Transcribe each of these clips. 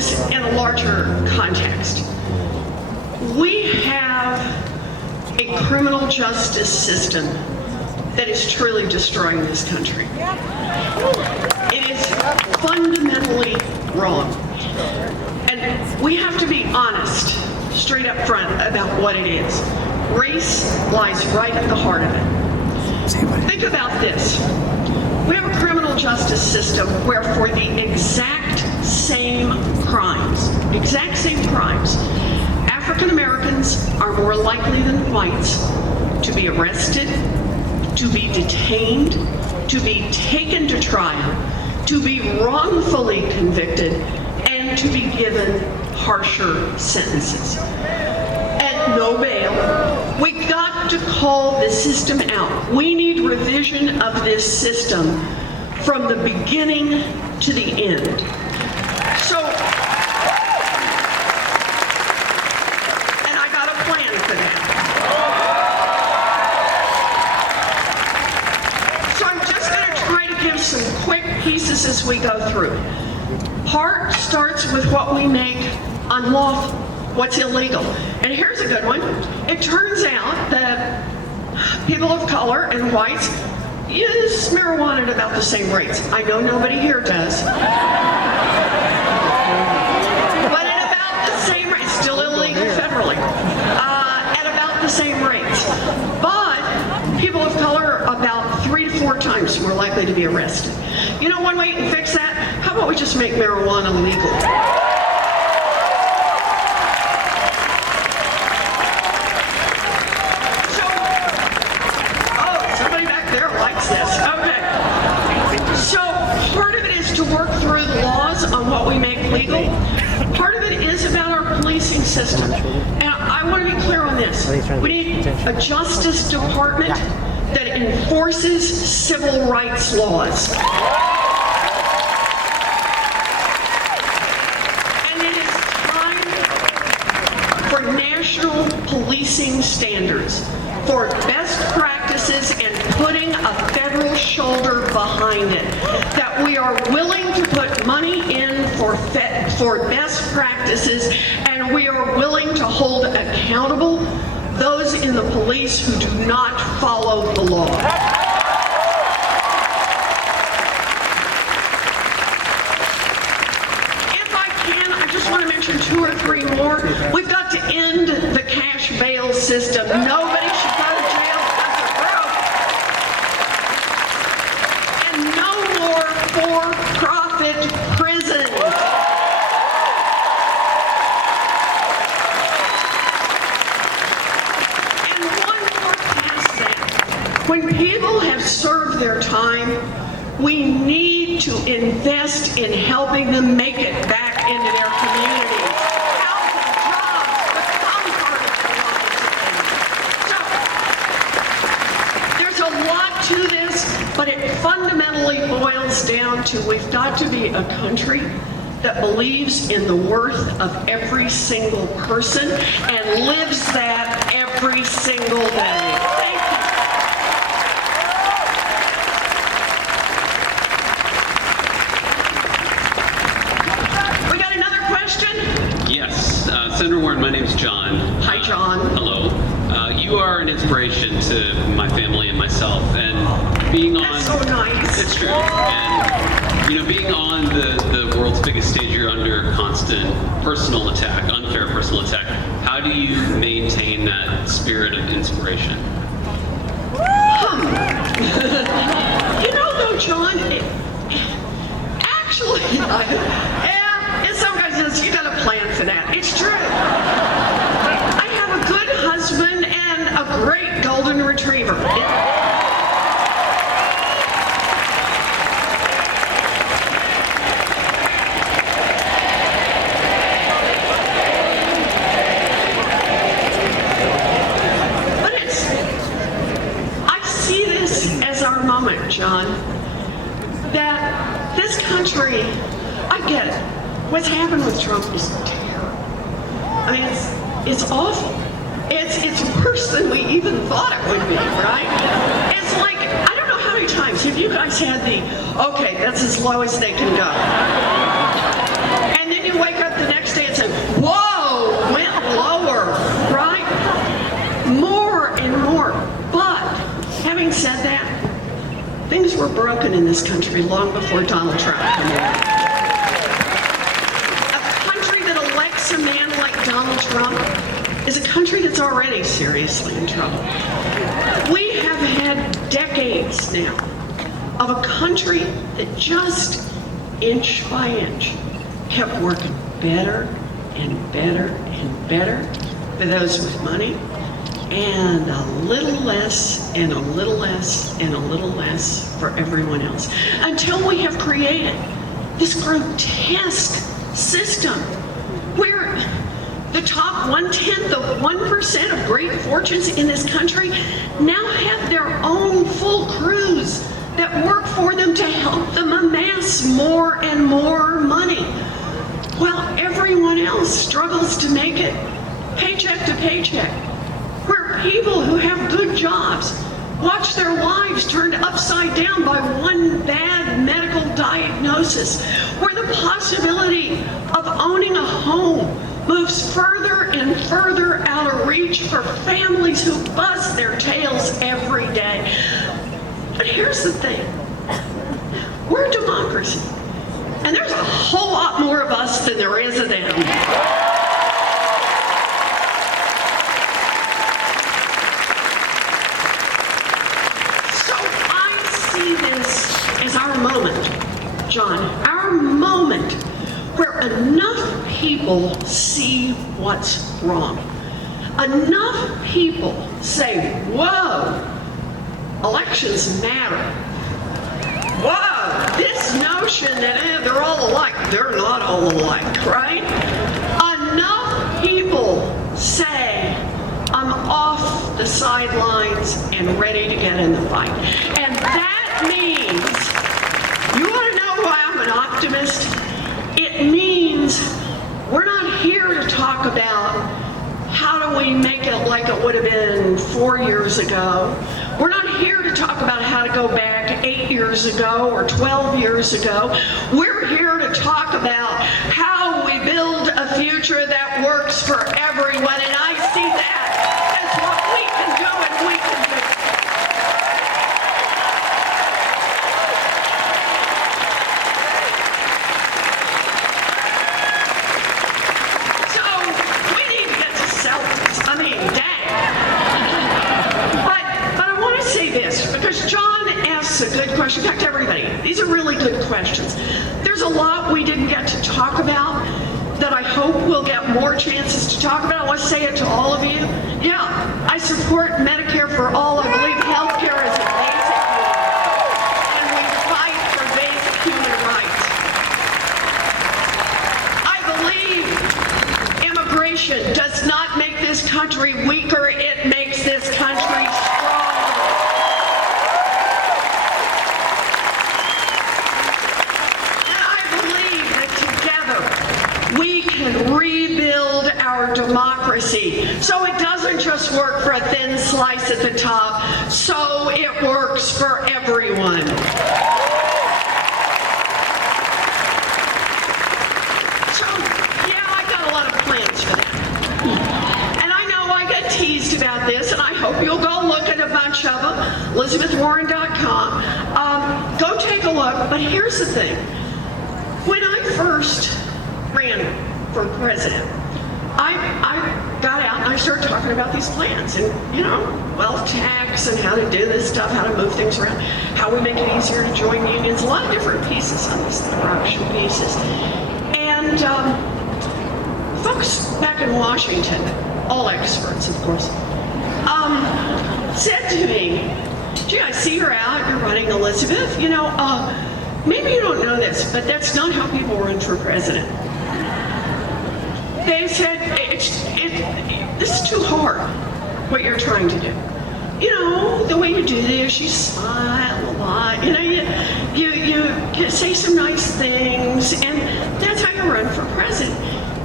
this in a larger context. We have a criminal justice system that is truly destroying this country. It is fundamentally wrong. And we have to be honest, straight up front, about what it is. Race lies right at the heart of it. Think about this. We have a criminal justice system where for the exact same crimes, African Americans are more likely than whites to be arrested, to be detained, to be taken to trial, to be wrongfully convicted, and to be given harsher sentences. And no bail. We got to call the system out. We need revision of this system from the beginning to the end. So, and I got a plan for that. So I'm just going to try to give some quick pieces as we go through. Part starts with what we make unlawful, what's illegal. And here's a good one. It turns out that people of color and whites use marijuana at about the same rates. I know nobody here does. But at about the same rate, still illegal federally, at about the same rates. But people of color are about 3 to 4 times more likely to be arrested. You know one way you can fix that? How about we just make marijuana legal? What we make legal. Part of it is about our policing system. And I want to be clear on this. We need a Justice Department that enforces civil rights laws. And it is time for national policing standards, for best practices and putting a federal shoulder behind it. That we are willing to put money in for best practices, and we are willing to hold accountable those in the police who do not follow the law. If I can, I just want to mention 2 or 3 more. We've got to end the cash bail system. Nobody should go to jail because they're broke. And no more for-profit prisons. And one more past that. When people have served their time, we need to invest in helping them make it back into their communities. Help jobs, become part of their lives. So, there's a lot to this, but it fundamentally boils down to we've got to be a country that believes in the worth of every single person and lives that every single day. Thank you. We got another question? Yes. Senator Warren, my name's John. Hi, John. Hello. You are an inspiration to my family and myself, and being on... That's so nice. It's true. And, you know, being on the world's biggest stage, you're under constant personal attack, unfair personal attack. How do you maintain that spirit of inspiration? You know, though, John, actually, and some guys says you got a plan for that. It's true. I have a good husband and a great golden retriever. John, that this country, I get it. What's happened with Trump is terrible. I mean, it's awful. It's worse than we even thought it would be, right? It's like, I don't know how many times have you guys had the, okay, that's as low as they can go. And then you wake up broken in this country long before Donald Trump came along. A country that elects a man like Donald Trump is a country that's already seriously in trouble. We have had decades now of a country that just inch by inch kept working better and better and better for those with money, and a little less and a little less and a little less for everyone else, until we have created this grotesque system where the top 1/10 of 1% of great fortunes in this country now have their own full crews that work for them to help them amass more and more money, while everyone else struggles to make it paycheck to paycheck, where people who have good jobs watch their lives turned upside down by one bad medical diagnosis, where the possibility of owning a home moves further and further out of reach for families who bust their tails every day. But here's the thing, we're a democracy, and there's a whole lot more of us than there is of them. So I see this as our moment, John, our moment where enough people see what's wrong. Enough people say, whoa, elections matter. Whoa, this notion that they're all alike, they're not all alike, right? Enough people say, I'm off the sidelines and ready to get in the fight. And that means, you want to know why I'm an optimist? It means we're not here to talk about how do we make it like it would have been 4 years ago. We're not here to talk about how to go back 8 years ago or 12 years ago. We're here to talk about how we build a future that works for everyone, and I see that as what we can do and we can do. So we need to get to selfies. I mean, dang. But I want to say this, because John asks a good question. In fact, everybody, these are really good questions. There's a lot we didn't get to talk about that I hope we'll get more chances to talk about. I want to say it to all of you. Yeah, I support Medicare for all. I believe health care is a basic need, and we fight for basic human rights. I believe immigration does not make this country weaker, it makes this country stronger. And I believe that together we can rebuild our democracy so it doesn't just work for a thin slice at the top, so it works for everyone. So, yeah, I got a lot of plans for that. And I know I get teased about this, and I hope you'll go look at a bunch of them, elizabethwarren.com. Go take a look, but here's the thing. When I first ran for president, I got out and I started talking about these plans and, you know, wealth tax and how to do this stuff, how to move things around, how we make it easier to join unions, a lot of different pieces on this, the corruption pieces. And folks back in Washington, all experts, of course, said to me, gee, I see you're out, you're running, Elizabeth, you know, maybe you don't know this, but that's not how people run for president. They said, this is too hard, what you're trying to do. You know, the way you do this, you smile a lot, you know, you say some nice things, and that's how you run for president.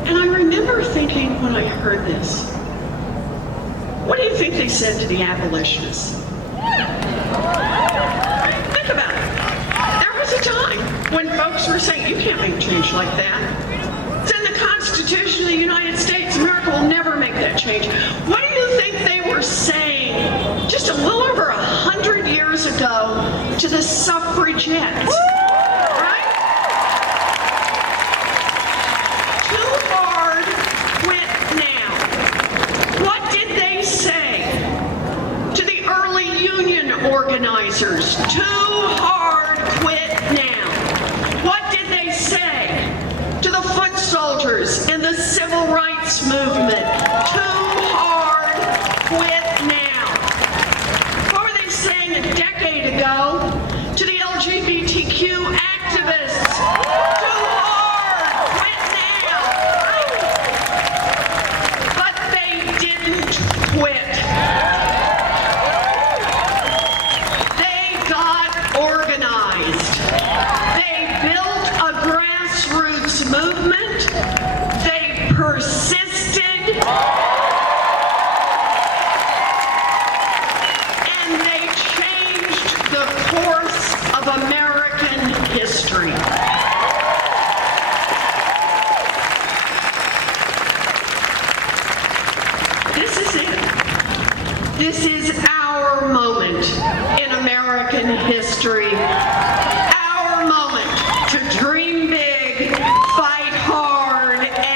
And I remember thinking when I heard this, what do you think they said to the abolitionists? Think about it. There was a time when folks were saying, you can't make change like that. It's in the Constitution of the United States. America will never make that change. What do you think they were saying just a little over 100 years ago to the suffragettes. Right? Too hard, quit now. What did they say to the early union organizers? Too hard, quit now. What did they say to the foot soldiers in the civil rights movement? Too hard, quit now. What were they saying a decade ago to the LGBTQ activists? Too hard, quit now. But they didn't quit. They got organized. They built a grassroots movement. They persisted. And they changed the course of American history. This is it. This is our moment in American history.